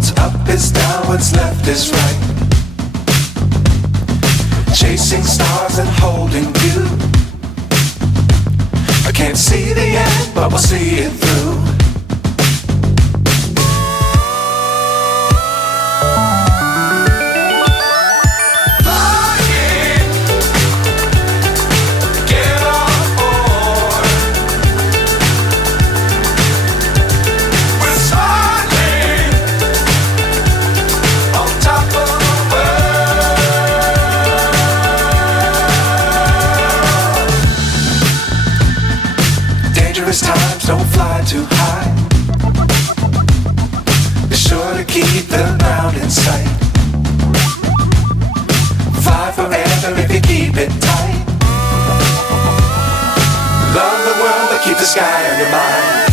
What's up is down, what's left is right. Chasing stars and holding you. I can't see the end, but we'll see it through. Dangerous times, don't fly too high. Be sure to keep the ground in sight. Fly forever if you keep it tight. Love the world, but keep the sky on your mind.